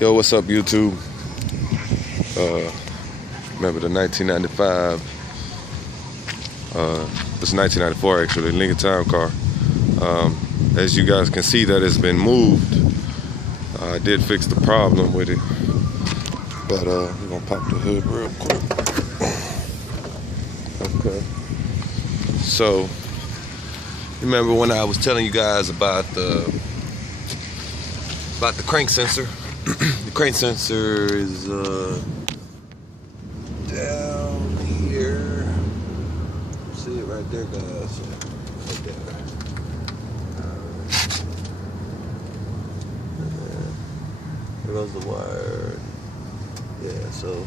Yo, what's up, YouTube? Remember the 1995, it's 1994 actually, Lincoln Town car. As you guys can see that it's been moved. I did fix the problem with it, but we're gonna pop the hood real quick. Okay. So, remember when I was telling you guys about the crank sensor? The crank sensor is down here. See it right there, guys. Right there. There goes the wire. Yeah, so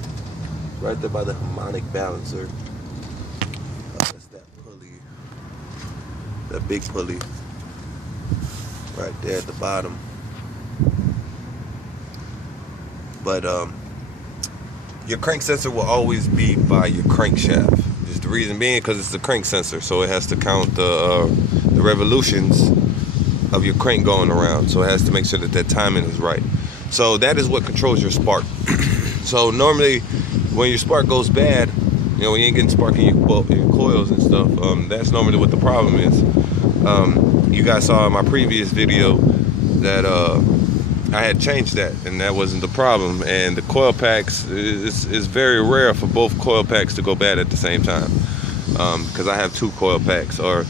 right there by the harmonic balancer. That's that pulley. That big pulley. Right there at the bottom. But your crank sensor will always be by your crankshaft. Just the reason being because it's the crank sensor, so it has to count the revolutions of your crank going around. So it has to make sure that timing is right. So that is what controls your spark. So normally, when your spark goes bad, you know, when you ain't getting spark in your coils and stuff, that's normally what the problem is. You guys saw in my previous video that I had changed that, and that wasn't the problem. And the coil packs, it's very rare for both coil packs to go bad at the same time, because I have two coil packs. Or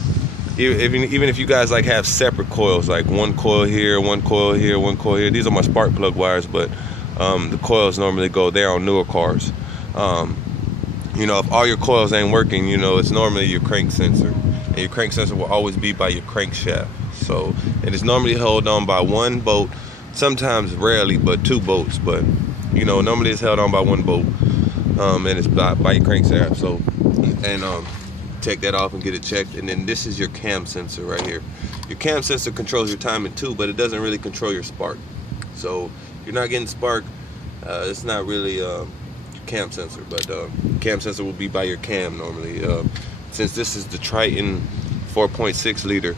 even if you guys like have separate coils, like one coil here, one coil here, one coil here. These are my spark plug wires, but the coils normally go there on newer cars. You know, if all your coils ain't working, you know, it's normally your crank sensor, and your crank sensor will always be by your crankshaft. So it is normally held on by one bolt. Sometimes, rarely, but two bolts. But you know, normally it's held on by one bolt, and it's by your crankshaft. So, and take that off and get it checked. And then this is your cam sensor right here. Your cam sensor controls your timing too, but it doesn't really control your spark. So if you're not getting spark, it's not really your cam sensor. But cam sensor will be by your cam normally. Since this is the Triton 4.6 liter.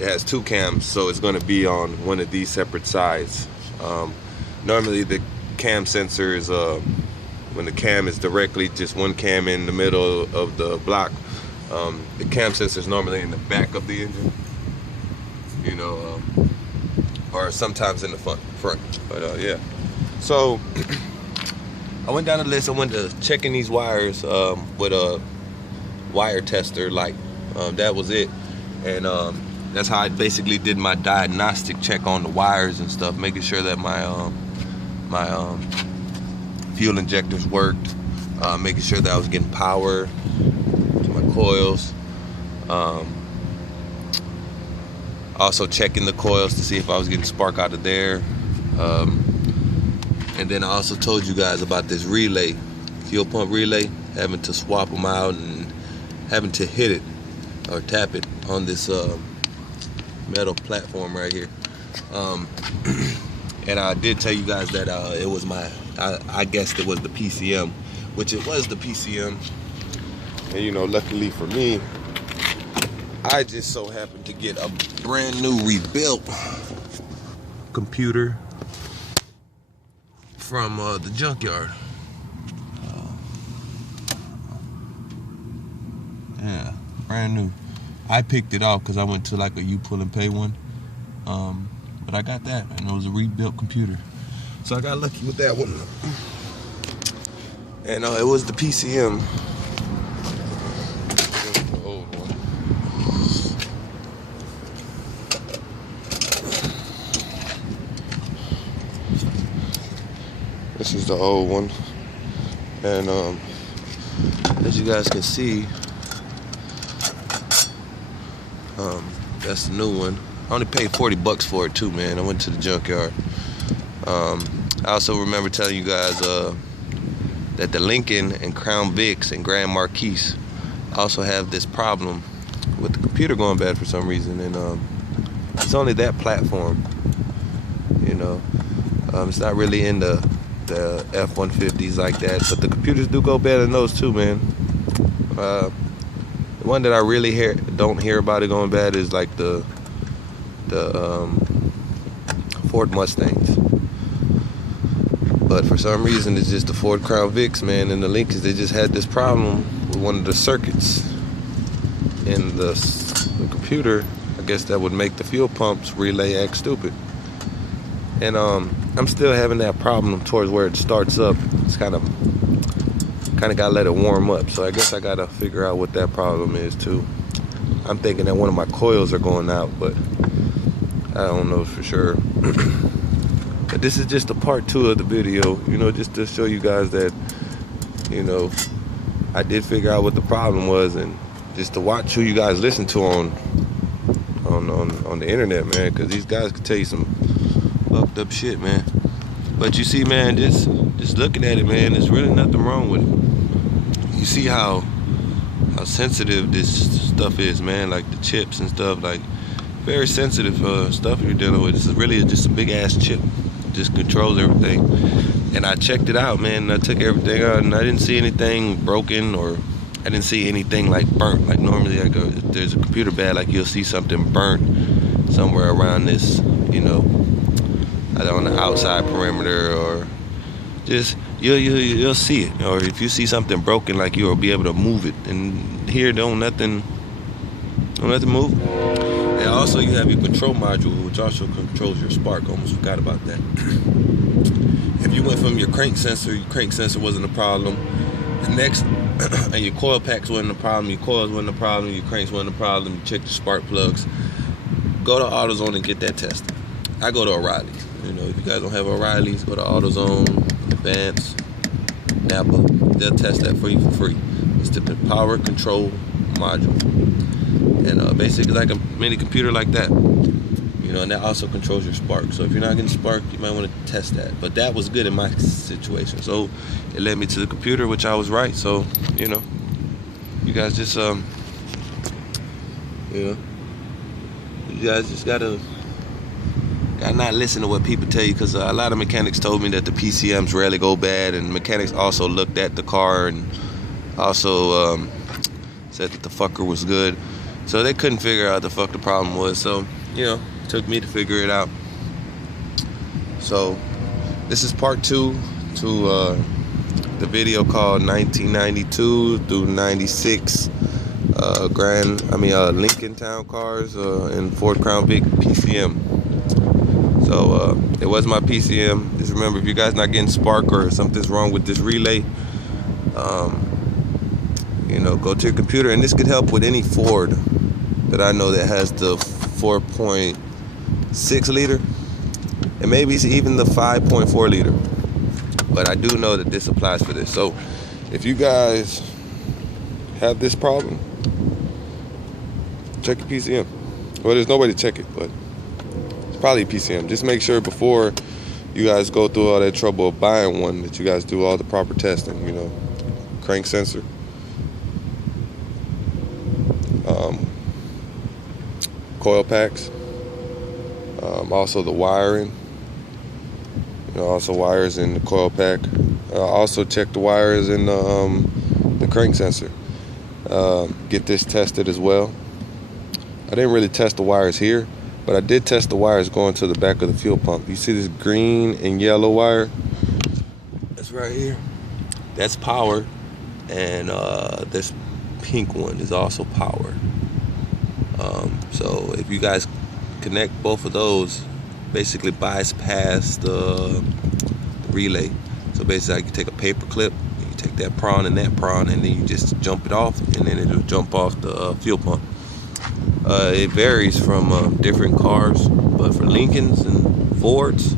It has two cams, so it's going to be on one of these separate sides. Normally the cam sensor is when the cam is directly just one cam in the middle of the block. The cam sensor is normally in the back of the engine, you know, or sometimes in the front. But yeah, so I went down the list. I went to checking these wires with a wire tester light. That was it. And that's how I basically did my diagnostic check on the wires and stuff, making sure that my fuel injectors worked, making sure that I was getting power to my coils, also checking the coils to see if I was getting spark out of there, and then I also told you guys about this relay, fuel pump relay, having to swap them out and having to hit it or tap it on this metal platform right here. And I did tell you guys that it was I guessed it was the PCM, which it was the PCM. And you know, luckily for me, I just so happened to get a brand new rebuilt computer from the junkyard. Yeah, brand new. I picked it off because I went to like a pull and pay one, but I got that, and it was a rebuilt computer, so I got lucky with that one. And it was the PCM. The old one. This is the old one, and as you guys can see, that's the new one. I only paid $40 for it too, man. I went to the junkyard. I also remember telling you guys that the Lincoln and Crown Vics and Grand Marquis also have this problem with the computer going bad for some reason, and it's only that platform. You know, it's not really in the F-150s like that, but the computers do go bad in those too, man. The one that I really don't hear about it going bad is like the Ford Mustangs. But for some reason, it's just the Ford Crown Vics, man, and the Lincolns, they just had this problem with one of the circuits in the computer. I guess that would make the fuel pumps relay act stupid. And I'm still having that problem towards where it starts up. It's kind of gotta let it warm up. So I guess I gotta figure out what that problem is too. I'm thinking that one of my coils are going out, but I don't know for sure. But this is just a part 2 of the video, you know, just to show you guys that, you know, I did figure out what the problem was, and just to watch who you guys listen to on the internet, man, because these guys can tell you some fucked up shit, man. But you see, man, just looking at it, man, there's really nothing wrong with it. You see how sensitive this stuff is, man, like the chips and stuff, like very sensitive stuff you're dealing with. This is really just a big ass chip, just controls everything. And I checked it out, man, and I took everything out, and I didn't see anything broken, or I didn't see anything like burnt. Like normally if there's a computer bad, like you'll see something burnt somewhere around this, you know, either on the outside perimeter, or just you'll see it. Or if you see something broken, like you'll be able to move it. And here don't nothing move. And also you have your control module, which also controls your spark. Almost forgot about that. If you went from your crank sensor wasn't a problem. The next, and your coil packs wasn't a problem, your coils wasn't a problem, your cranks wasn't a problem, you check your spark plugs. Go to AutoZone and get that tested. I go to O'Reilly's. You know, if you guys don't have O'Reilly's, go to AutoZone, Advance, Napa. They'll test that for you for free. It's the power control module. And basically like a mini computer like that. You know, and that also controls your spark. So if you're not getting spark, you might want to test that. But that was good in my situation. So it led me to the computer, which I was right. So, you know, you guys just, you know, you guys just gotta not listen to what people tell you, because a lot of mechanics told me that the PCMs rarely go bad, and mechanics also looked at the car and also said that the fucker was good. So they couldn't figure out the fuck the problem was. So, you know, it took me to figure it out. So this is part 2 to the video called 1992 through 96 Lincoln Town cars and Ford Crown Vic PCM. So it was my PCM. Just remember, if you guys not getting spark or something's wrong with this relay, you know, go to your computer. And this could help with any Ford that I know that has the 4.6 liter, and maybe it's even the 5.4 liter. But I do know that this applies for this. So if you guys have this problem, check your PCM. Well, there's no way to check it, but it's probably a PCM. Just make sure before you guys go through all that trouble of buying one that you guys do all the proper testing, you know, crank sensor, coil packs, also the wiring, you know, also wires in the coil pack. Also check the wires in the crank sensor. Get this tested as well. I didn't really test the wires here, but I did test the wires going to the back of the fuel pump. You see this green and yellow wire? That's right here. That's power, and this pink one is also power. So if you guys connect both of those, basically bypass the relay. So basically, you take a paper clip, and you take that prong and that prong, and then you just jump it off, and then it'll jump off the fuel pump. It varies from different cars, but for Lincolns and Fords,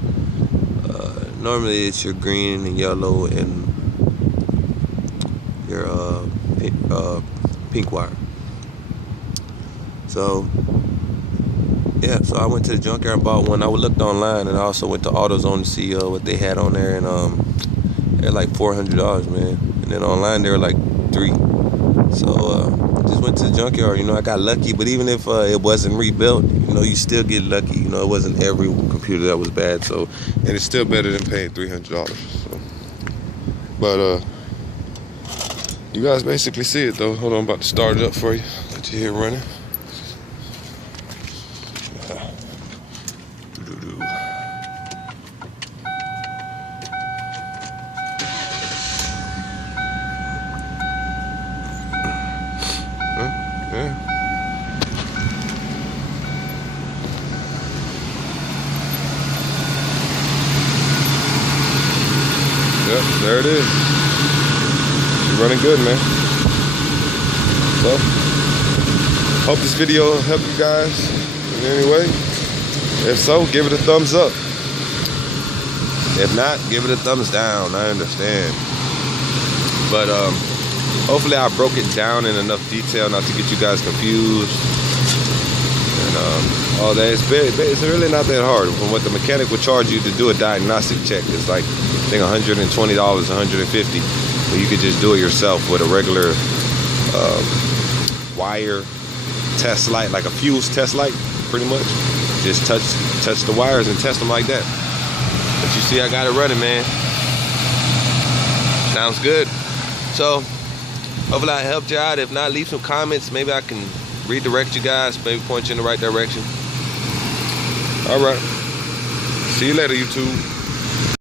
normally it's your green and yellow and your pink wire. So yeah, so I went to the junkyard and bought one. I looked online, and I also went to AutoZone to see what they had on there, and they're like $400, man. And then online they were like $3. So just went to the junkyard. You know, I got lucky. But even if it wasn't rebuilt, you know, you still get lucky. You know, it wasn't every computer that was bad. So, and it's still better than paying $300. So, but you guys basically see it though. Hold on, I'm about to start it up for you. Let you hear it running. there it is. She's running good, man. So, hope this video helped you guys in any way. If so, give it a thumbs up. If not, give it a thumbs down. I understand. But hopefully I broke it down in enough detail not to get you guys confused. And all that. It's really not that hard. From what the mechanic would charge you to do a diagnostic check, it's like, I think $120, $150. But you could just do it yourself with a regular wire test light, like a fuse test light, pretty much. Just touch the wires and test them like that. But you see, I got it running, man. Sounds good. So, hopefully I helped you out. If not, leave some comments. Maybe I can redirect you guys, maybe point you in the right direction. All right. See you later, YouTube.